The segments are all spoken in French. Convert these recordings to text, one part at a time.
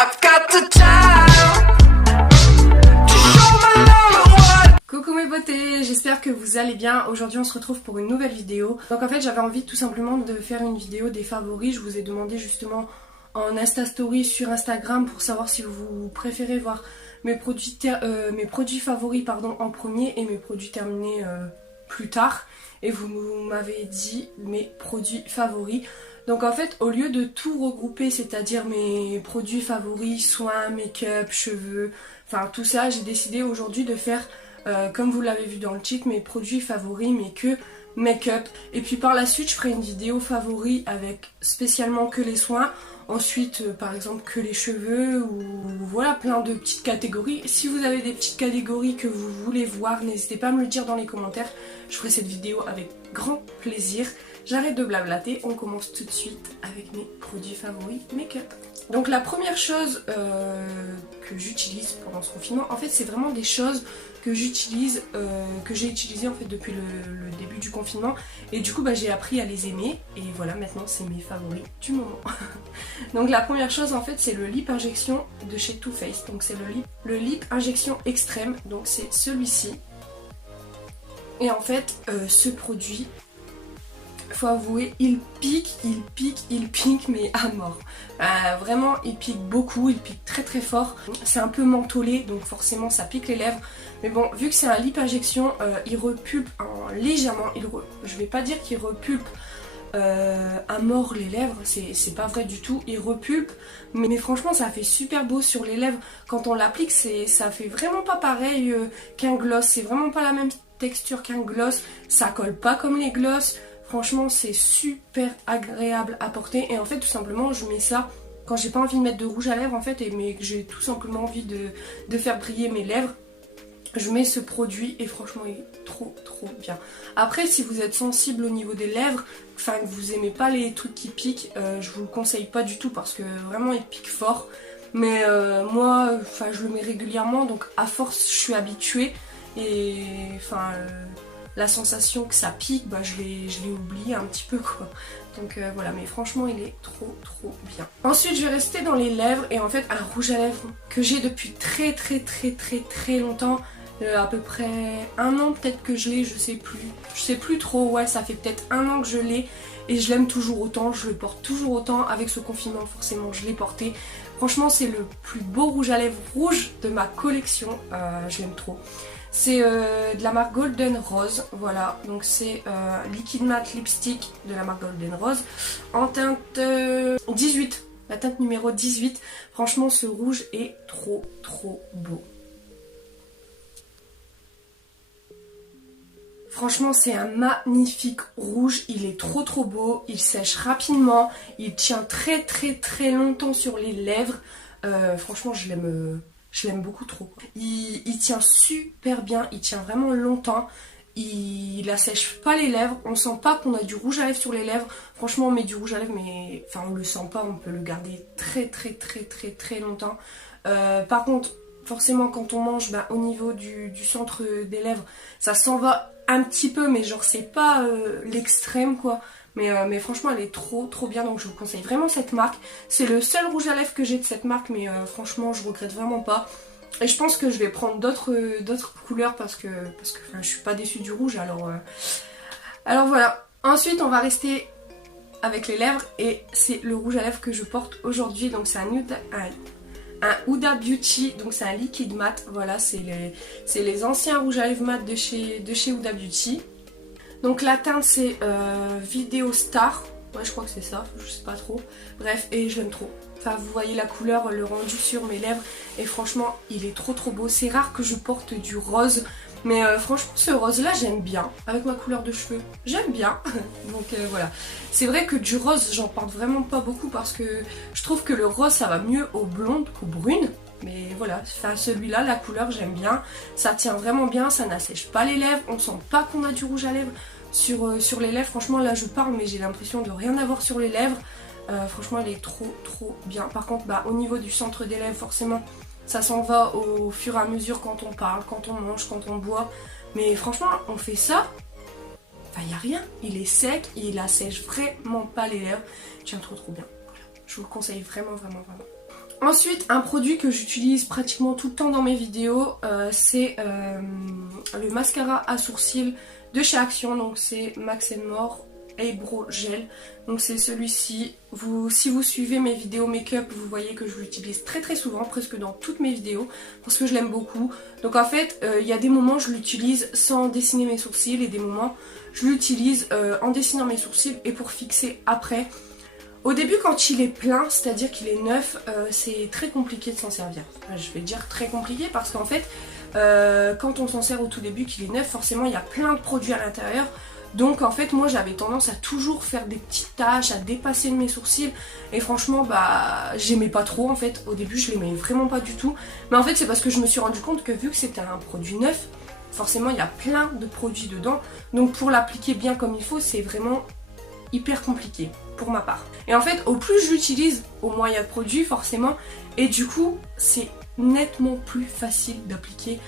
I've got the time to show my love what. Coucou mes beautés, j'espère que vous allez bien. Aujourd'hui on se retrouve pour une nouvelle vidéo. Donc en fait j'avais envie tout simplement de faire une vidéo des favoris. Je vous ai demandé justement en Insta Story sur Instagram pour savoir si vous préférez voir mes produits favoris en premier et mes produits terminés plus tard. Et vous m'avez dit mes produits favoris. Donc en fait au lieu de tout regrouper, c'est-à-dire mes produits favoris, soins, make-up, cheveux, enfin tout ça, j'ai décidé aujourd'hui de faire comme vous l'avez vu dans le titre, mes produits favoris mais que make-up. Et puis par la suite je ferai une vidéo favoris avec spécialement que les soins. Ensuite par exemple que les cheveux ou voilà plein de petites catégories. Si vous avez des petites catégories que vous voulez voir, n'hésitez pas à me le dire dans les commentaires. Je ferai cette vidéo avec grand plaisir. J'arrête de blablater, on commence tout de suite avec mes produits favoris make-up. Donc la première chose que j'utilise pendant ce confinement, en fait c'est vraiment des choses que j'utilise, que j'ai utilisées en fait depuis le début du confinement. Et du coup bah, j'ai appris à les aimer et voilà maintenant c'est mes favoris du moment. Donc la première chose en fait c'est le lip injection de chez Too Faced. Donc c'est le lip injection extrême, donc c'est celui-ci. Et en fait ce produit, faut avouer, il pique mais à mort. Vraiment il pique beaucoup, il pique très très fort. C'est un peu mentholé donc forcément ça pique les lèvres. Mais bon, vu que c'est un lip injection, il repulpe légèrement. Je vais pas dire qu'il repulpe à mort les lèvres, c'est pas vrai du tout, il repulpe. Mais franchement ça fait super beau sur les lèvres. Quand on l'applique, ça fait vraiment pas pareil qu'un gloss. C'est vraiment pas la même texture qu'un gloss. Ça colle pas comme les gloss. Franchement c'est super agréable à porter et en fait tout simplement je mets ça quand j'ai pas envie de mettre de rouge à lèvres en fait mais que j'ai tout simplement envie de faire briller mes lèvres. Je mets ce produit et franchement il est trop bien. Après si vous êtes sensible au niveau des lèvres, enfin que vous aimez pas les trucs qui piquent, je vous le conseille pas du tout parce que vraiment il pique fort. Mais moi je le mets régulièrement donc à force je suis habituée et enfin... la sensation que ça pique, bah, je l'ai oublié un petit peu quoi. Donc voilà, mais franchement il est trop bien. Ensuite je vais rester dans les lèvres et en fait un rouge à lèvres que j'ai depuis très longtemps. À peu près un an peut-être que je l'ai, je sais plus trop, ouais ça fait peut-être un an que je l'ai et je l'aime toujours autant, je le porte toujours autant. Avec ce confinement forcément je l'ai porté. Franchement c'est le plus beau rouge à lèvres rouge de ma collection, je l'aime trop. C'est de la marque Golden Rose, voilà, donc c'est Liquid Matte Lipstick de la marque Golden Rose en teinte 18, la teinte numéro 18. Franchement ce rouge est trop beau. Franchement c'est un magnifique rouge, il est trop beau, il sèche rapidement, il tient très longtemps sur les lèvres. Franchement je l'aime beaucoup trop. Il tient super bien, il tient vraiment longtemps. Il assèche pas les lèvres, on sent pas qu'on a du rouge à lèvres sur les lèvres. Franchement on met du rouge à lèvres mais enfin on le sent pas, on peut le garder très longtemps. Par contre forcément quand on mange, bah, au niveau du centre des lèvres ça s'en va un petit peu mais genre c'est pas l'extrême quoi. Mais franchement elle est trop bien donc je vous conseille vraiment cette marque. C'est le seul rouge à lèvres que j'ai de cette marque mais franchement je regrette vraiment pas. Et je pense que je vais prendre d'autres couleurs parce que je suis pas déçue du rouge alors voilà. Ensuite on va rester avec les lèvres et c'est le rouge à lèvres que je porte aujourd'hui. Donc c'est un Huda Beauty, donc c'est un liquide mat. Voilà c'est les anciens rouges à lèvres mat de chez Huda Beauty. Donc la teinte c'est Video Star, ouais je crois que c'est ça, je sais pas trop. Bref et je l'aime trop. Enfin vous voyez la couleur, le rendu sur mes lèvres et franchement il est trop beau. C'est rare que je porte du rose mais franchement ce rose là j'aime bien. Avec ma couleur de cheveux j'aime bien. Donc voilà. C'est vrai que du rose j'en porte vraiment pas beaucoup parce que je trouve que le rose ça va mieux aux blondes qu'aux brunes. Mais voilà, enfin, celui-là, la couleur j'aime bien, ça tient vraiment bien, ça n'assèche pas les lèvres, on sent pas qu'on a du rouge à lèvres sur les lèvres. Franchement là je parle mais j'ai l'impression de rien avoir sur les lèvres. Franchement elle est trop bien. Par contre bah, au niveau du centre des lèvres forcément ça s'en va au fur et à mesure quand on parle, quand on mange, quand on boit. Mais franchement on fait ça, enfin il n'y a rien, il est sec, il assèche vraiment pas les lèvres, il tient trop bien. Voilà. Je vous le conseille vraiment. Ensuite, un produit que j'utilise pratiquement tout le temps dans mes vidéos, c'est le mascara à sourcils de chez Action. Donc c'est Max & More Eyebrow Gel. Donc c'est celui-ci. Si vous suivez mes vidéos make-up, vous voyez que je l'utilise très souvent, presque dans toutes mes vidéos, parce que je l'aime beaucoup. Donc en fait, il y a des moments je l'utilise sans dessiner mes sourcils et des moments je l'utilise en dessinant mes sourcils et pour fixer après. Au début, quand il est plein, c'est-à-dire qu'il est neuf, c'est très compliqué de s'en servir. Enfin, je vais dire très compliqué parce qu'en fait, quand on s'en sert au tout début qu'il est neuf, forcément il y a plein de produits à l'intérieur. Donc en fait, moi j'avais tendance à toujours faire des petites taches, à dépasser mes sourcils. Et franchement, bah j'aimais pas trop en fait. Au début, je l'aimais vraiment pas du tout. Mais en fait, c'est parce que je me suis rendu compte que vu que c'était un produit neuf, forcément il y a plein de produits dedans. Donc pour l'appliquer bien comme il faut, c'est vraiment hyper compliqué pour ma part. Et en fait, au plus je l'utilise, au moins il y a de produits forcément, et du coup c'est nettement plus facile d'appliquer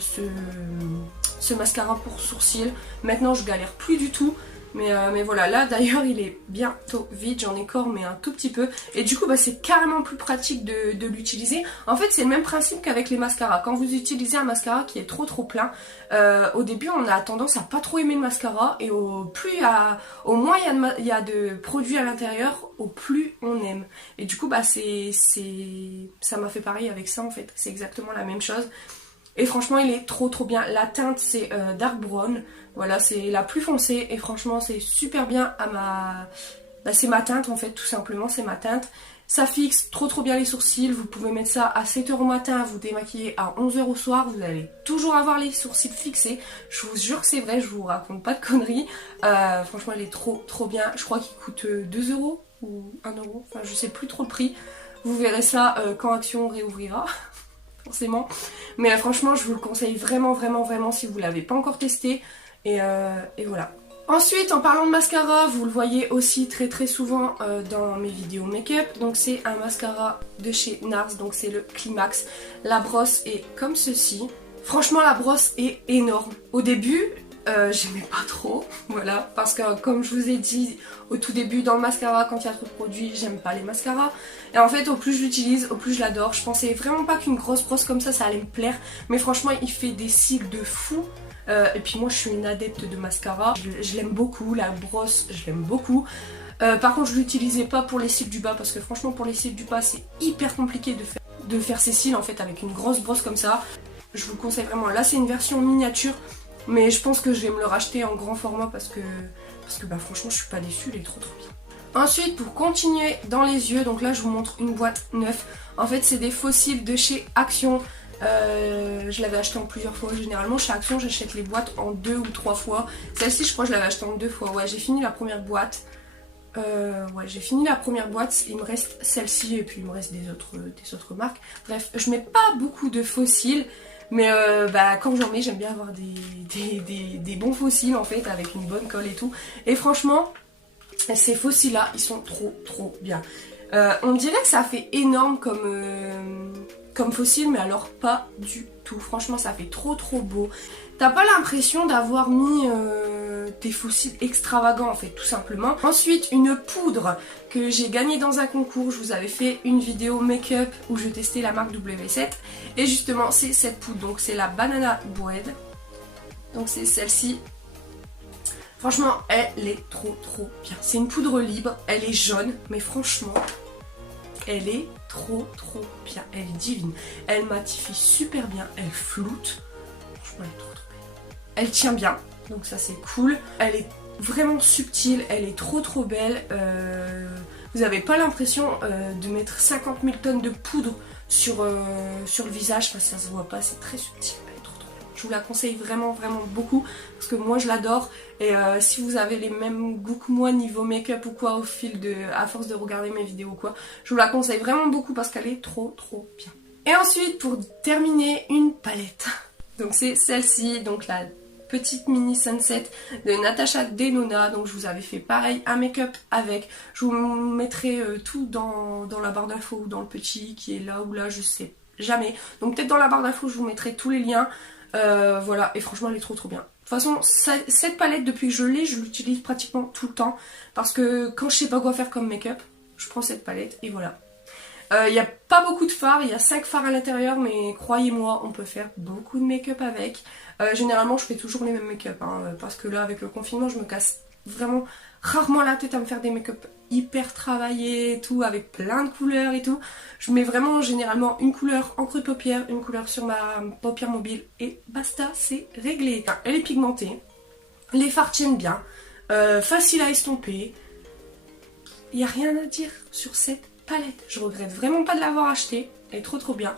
ce mascara pour sourcils. Maintenant je galère plus du tout. Mais voilà, là d'ailleurs il est bientôt vide, j'en ai encore mais un tout petit peu. Et du coup bah, c'est carrément plus pratique de l'utiliser. En fait c'est le même principe qu'avec les mascaras. Quand vous utilisez un mascara qui est trop plein, au début on a tendance à pas trop aimer le mascara. Et au moins il y a de produits à l'intérieur, au plus on aime. Et du coup bah ça m'a fait pareil avec ça en fait. C'est exactement la même chose. Et franchement il est trop bien. La teinte c'est Dark Brown. Voilà, c'est la plus foncée et franchement c'est super bien à ma... Bah, c'est ma teinte en fait, tout simplement, c'est ma teinte. Ça fixe trop bien les sourcils. Vous pouvez mettre ça à 7h au matin, vous démaquiller à 11h au soir. Vous allez toujours avoir les sourcils fixés. Je vous jure que c'est vrai, je vous raconte pas de conneries. Franchement elle est trop bien. Je crois qu'il coûte 2 € ou 1 €. Enfin je sais plus trop le prix. Vous verrez ça quand Action réouvrira. Forcément. Mais franchement je vous le conseille vraiment si vous l'avez pas encore testé. Et voilà. Ensuite, en parlant de mascara, vous le voyez aussi très souvent dans mes vidéos make-up. Donc c'est un mascara de chez NARS, donc c'est le Climax. La brosse est comme ceci. Franchement la brosse est énorme. Au début, j'aimais pas trop, voilà, parce que comme je vous ai dit au tout début dans le mascara, quand il y a trop de produits, j'aime pas les mascaras. Et en fait au plus je l'utilise, au plus je l'adore. Je pensais vraiment pas qu'une grosse brosse comme ça allait me plaire, mais franchement il fait des cils de fou. Et puis moi je suis une adepte de mascara, je l'aime beaucoup, la brosse je l'aime beaucoup. Par contre je l'utilisais pas pour les cils du bas parce que franchement pour les cils du bas c'est hyper compliqué de faire ses cils en fait avec une grosse brosse comme ça. Je vous le conseille vraiment, là c'est une version miniature mais je pense que je vais me le racheter en grand format parce que bah, franchement je suis pas déçue, il est trop bien. Ensuite pour continuer dans les yeux, donc là je vous montre une boîte neuve. En fait c'est des faux cils de chez Action. Je l'avais acheté en plusieurs fois. Généralement chez Action j'achète les boîtes en 2 ou 3 fois. Celle-ci je crois que je l'avais acheté en 2 fois. Ouais, j'ai fini la première boîte. Il me reste celle-ci et puis il me reste des autres marques. Bref, je mets pas beaucoup de faux cils. Mais bah, quand j'en mets j'aime bien avoir des bons faux cils en fait, avec une bonne colle et tout. Et franchement ces faux cils là ils sont trop bien. On dirait que ça fait énorme comme faux cils, mais alors pas du tout. Franchement ça fait trop beau. T'as pas l'impression d'avoir mis des faux cils extravagants en fait, tout simplement. Ensuite une poudre que j'ai gagnée dans un concours. Je vous avais fait une vidéo make-up où je testais la marque W7. Et justement c'est cette poudre, donc c'est la Banana Bread. Donc c'est celle-ci. Franchement elle est trop bien. C'est une poudre libre, elle est jaune, mais franchement elle est trop bien, elle est divine. Elle matifie super bien, elle floute. Franchement elle est trop belle. Elle tient bien, donc ça c'est cool. Elle est vraiment subtile, elle est trop belle. Vous n'avez pas l'impression de mettre 50 000 tonnes de poudre sur le visage, enfin ça se voit pas, c'est très subtil. Je vous la conseille vraiment beaucoup parce que moi je l'adore. Et si vous avez les mêmes goûts que moi niveau make-up ou quoi à force de regarder mes vidéos ou quoi, je vous la conseille vraiment beaucoup parce qu'elle est trop bien. Et ensuite pour terminer, une palette. Donc c'est celle-ci, donc la petite mini sunset de Natasha Denona. Donc je vous avais fait pareil un make-up avec. Je vous mettrai tout dans la barre d'infos ou dans le petit qui est là ou là, je sais jamais. Donc peut-être dans la barre d'infos je vous mettrai tous les liens. Voilà, et franchement elle est trop bien. De toute façon cette palette depuis que je l'ai, je l'utilise pratiquement tout le temps parce que quand je sais pas quoi faire comme make-up, je prends cette palette et voilà. Il n'y a pas beaucoup de fards, il y a 5 fards à l'intérieur, mais croyez-moi, on peut faire beaucoup de make-up avec. Généralement, je fais toujours les mêmes make-up, hein, parce que là, avec le confinement, je me casse vraiment rarement la tête à me faire des make-up hyper travaillés et tout, avec plein de couleurs et tout. Je mets vraiment généralement une couleur en creux de paupière, une couleur sur ma paupière mobile et basta, c'est réglé. Elle est pigmentée, les fards tiennent bien, facile à estomper. Il n'y a rien à dire sur cette palette. Je regrette vraiment pas de l'avoir achetée, elle est trop bien.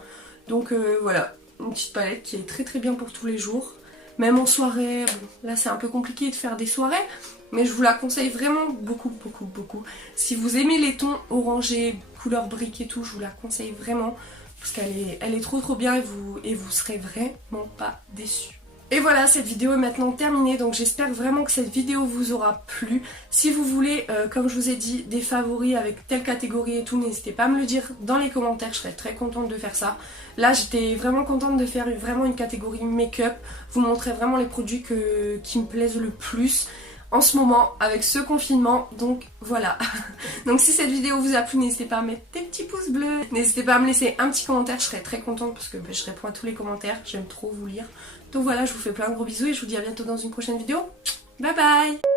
Donc voilà, une petite palette qui est très bien pour tous les jours. Même en soirée, bon, là c'est un peu compliqué de faire des soirées, mais je vous la conseille vraiment beaucoup. Si vous aimez les tons orangés, couleur brique et tout, je vous la conseille vraiment, parce qu'elle est trop bien et vous serez vraiment pas déçus. Et voilà, cette vidéo est maintenant terminée, donc j'espère vraiment que cette vidéo vous aura plu. Si vous voulez, comme je vous ai dit, des favoris avec telle catégorie et tout, n'hésitez pas à me le dire dans les commentaires, je serais très contente de faire ça. Là, j'étais vraiment contente de faire vraiment une catégorie make-up, vous montrer vraiment les produits qui me plaisent le plus en ce moment avec ce confinement, donc voilà. Donc si cette vidéo vous a plu, n'hésitez pas à mettre des petits pouces bleus, n'hésitez pas à me laisser un petit commentaire, je serais très contente parce que je réponds à tous les commentaires, j'aime trop vous lire. Donc voilà, je vous fais plein de gros bisous et je vous dis à bientôt dans une prochaine vidéo. Bye bye.